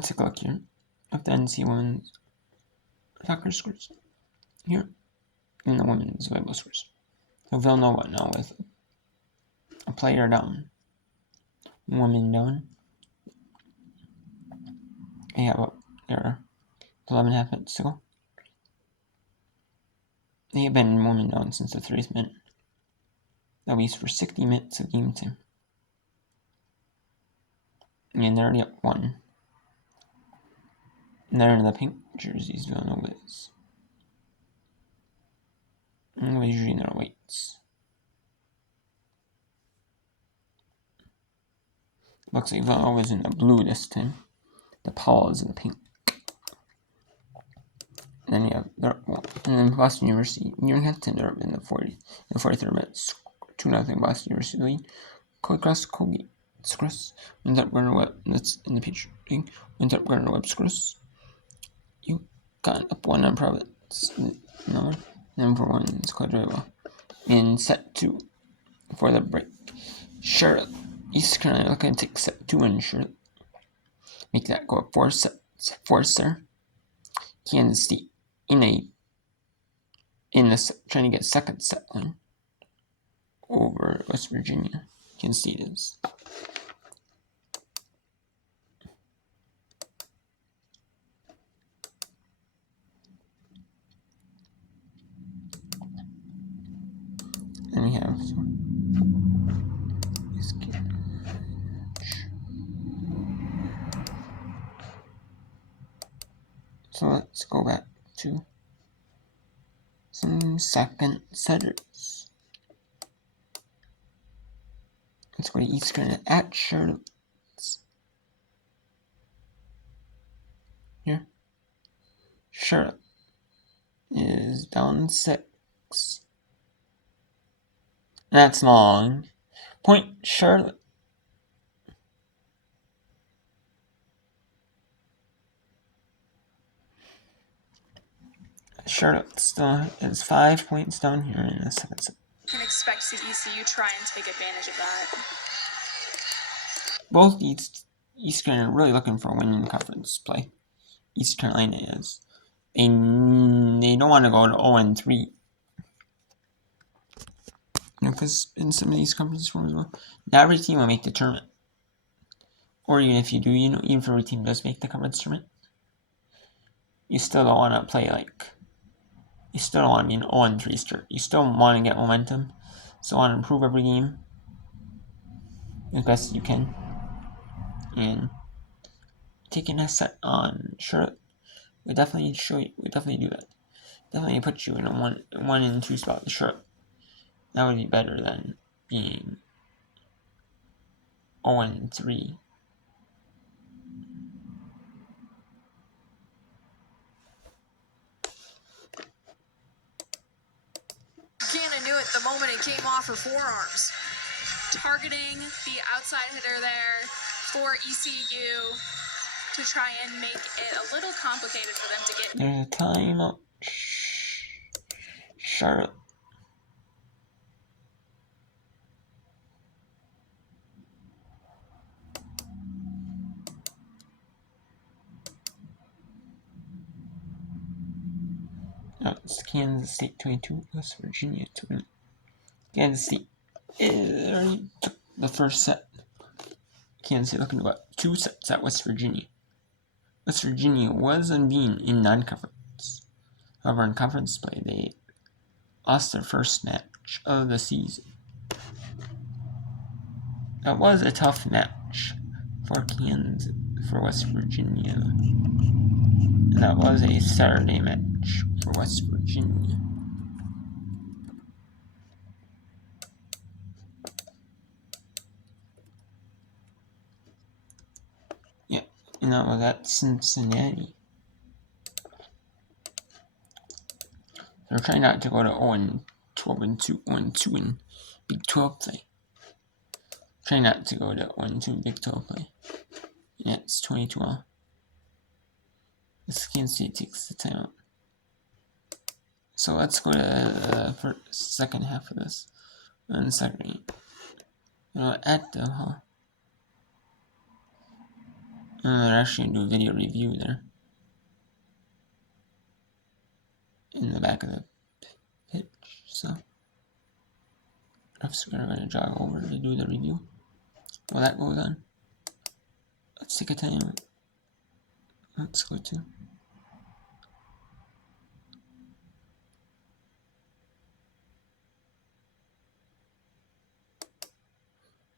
let's take a look here at the NCAA women's soccer scores here in the women's volleyball scores. So Villanova now with a player down, women down. They have up there 11.5 minutes to go. They have been women down since the 30th minute. At least for 60 minutes of game time. And they're already up 1. And they're in the pink jerseys, Villanova is. And usually in their whites. Looks like Villanova's in the blue this time. The Paul is in the pink. And then you have and then Boston University, Newhampton, they're up in the 43rd minutes. 2-0 Boston University lead. Cross Colgate scores. Winthrop Gardner Webb, that's in the picture. Winthrop Gardner Webb scores. You got up 1 on Providence. Number 1 is Quadriva. In set 2 for the break. Charlotte, East Carolina looking to take set 2 in Charlotte. Make that go up 4 sets. 4-star. Kansas State trying to get second set line over West Virginia. Kansas State is. And we have so let's go back to some second setters. Let's go to East Carolina at Charlotte. Here. Charlotte is down 6. That's long. Point Charlotte. Charlotte still is 5 points down here in the second set. You can expect to see ECU try and take advantage of that. Both East Carolina are really looking for a winning conference play. East Carolina is. They don't want to go to 0-3. Because in some of these conference forms, well, not every team will make the tournament. Or even if you do, even if every team does make the conference tournament, you still don't want to play you still don't want to be an 0-3 start. You still want to get momentum. Still want to improve every game as best as you can. And taking a set on Charlotte would definitely do that. Definitely put you in a 1 and 2 spot with Charlotte. That would be better than being 0-3. Ganna knew it the moment it came off her forearms. Targeting the outside hitter there for ECU to try and make it a little complicated for them to get. There's a timeout. Charlotte. It's Kansas State 22, West Virginia 20. Kansas State already took the first set. Kansas State looking to about 2 sets at West Virginia. West Virginia was unbeaten in non-conference. However, in conference play, they lost their first match of the season. That was a tough match for West Virginia. And that was a Saturday match for West Virginia. Yeah, and that was at Cincinnati. They're trying not to go to 0-2 in Big 12 play. Try not to go to 1-2 Big 12 play. Yeah, it's 22-all. This Kansas State takes the timeout. So let's go to the second half of this. And the second game. At the They're actually going to do a video review there. In the back of the pitch, so refs are going to jog over to do the review. While that goes on, let's take a time. Let's go to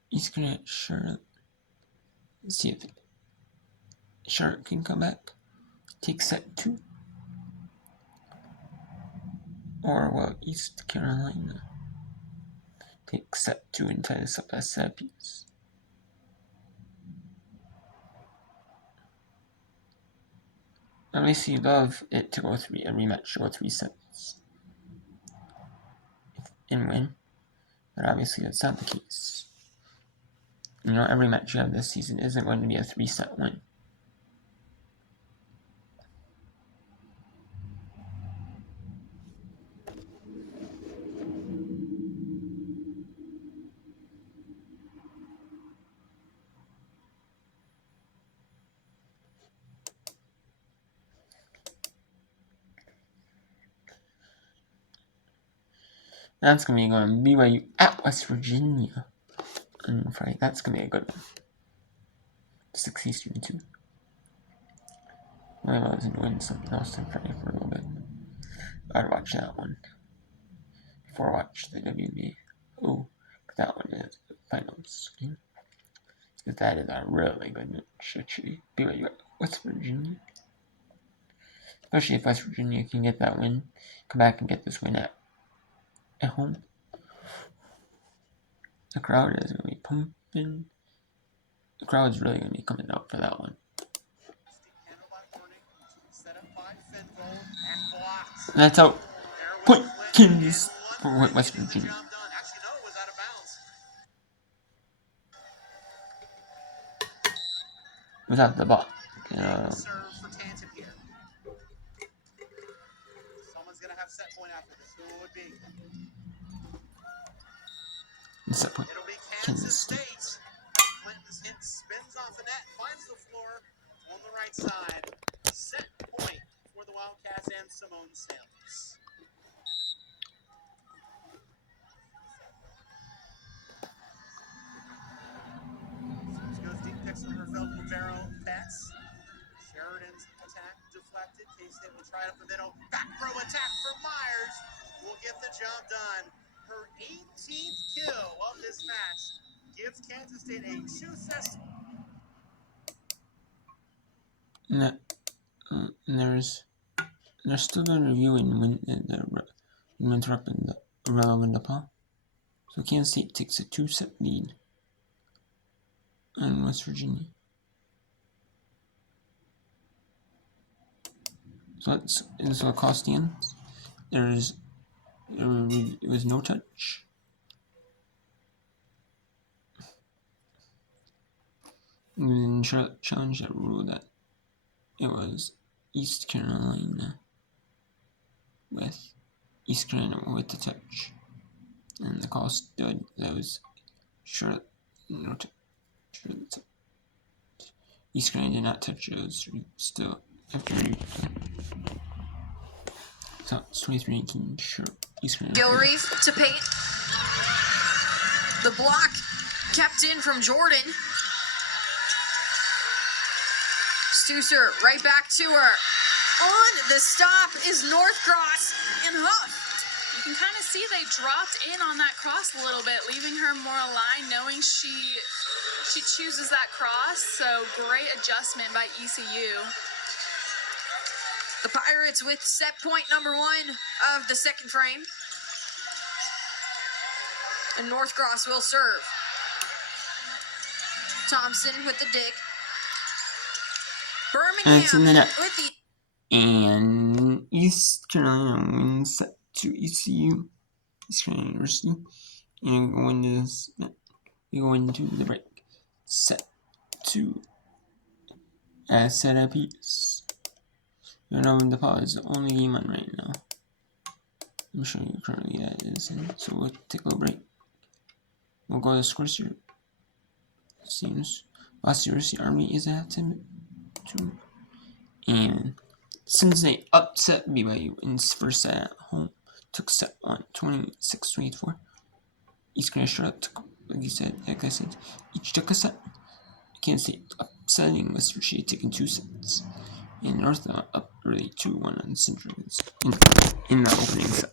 he's gonna Charlotte. Let's see if Charlotte can come back. Take set 2. Or will East Carolina take set 2 and tie this up as set piece? Obviously, you'd love it to go a rematch to go 3 sets and win, but obviously that's not the case. You know, every match you have this season isn't going to be a 3-set win. That's going to be going BYU at West Virginia on Friday. That's going to be a good one. 6 Eastern, too. I was doing something else on Friday for a little bit. I'd watch that one before I watch the WNBA. Oh, that one is the finals game. That is a really good match, actually. BYU at West Virginia. Especially if West Virginia can get that win, come back and get this win at home. The crowd is going to be pumping. The crowd's really going to be coming out for that one. That's out. Point Kansas for West Virginia. Without the ball. Someone's gonna have set point after this. Who would be? Set point. It'll be Kansas State. Clinton's hit spins off the net, finds the floor on the right side. Set point for the Wildcats and Simone Sailors. Goes deep, picks on her felt Rivero pass. Sheridan's attack deflected. K-State will try it up the middle. Back row attack for Myers. Will get the job done. Her 18th kill of this match gives Kansas State a 2-set. They're still doing reviewing when the interrupting the irrelevant DePaul. So Kansas State takes a 2-set lead on West Virginia. So across the ends, there was no touch. And then Charlotte challenged that rule that it was East Carolina with the touch, and the call stood. That was Charlotte no touch. East Carolina did not touch it. It was still after so it's 23-18. Sure, East Carolina. Gilreath to paint. The block kept in from Jordan. Stusser right back to her. On the stop is Northcross and Huff. You can kind of see they dropped in on that cross a little bit, leaving her more aligned, knowing she chooses that cross. So great adjustment by ECU. The Pirates with set point number 1 of the second frame. And Northcross will serve. Thompson with the dig. Birmingham with the... And East Carolina wins set to ECU, East Carolina University. And we go into the break. Set 2 as set a piece. Irrelevant DePaul is the only game on right now. I'm showing you currently that is in. So we'll take a little break. We'll go to the scores here. Seems West University Army is at 10 2. And Cincinnati upset BYU in its first set at home. Took set 1, 26-24. East Carolina Charlotte took, like I said, each took a set. Kansas State upsetting Western Shade, taking 2 sets. And North up early 2-1 on Central in the opening set.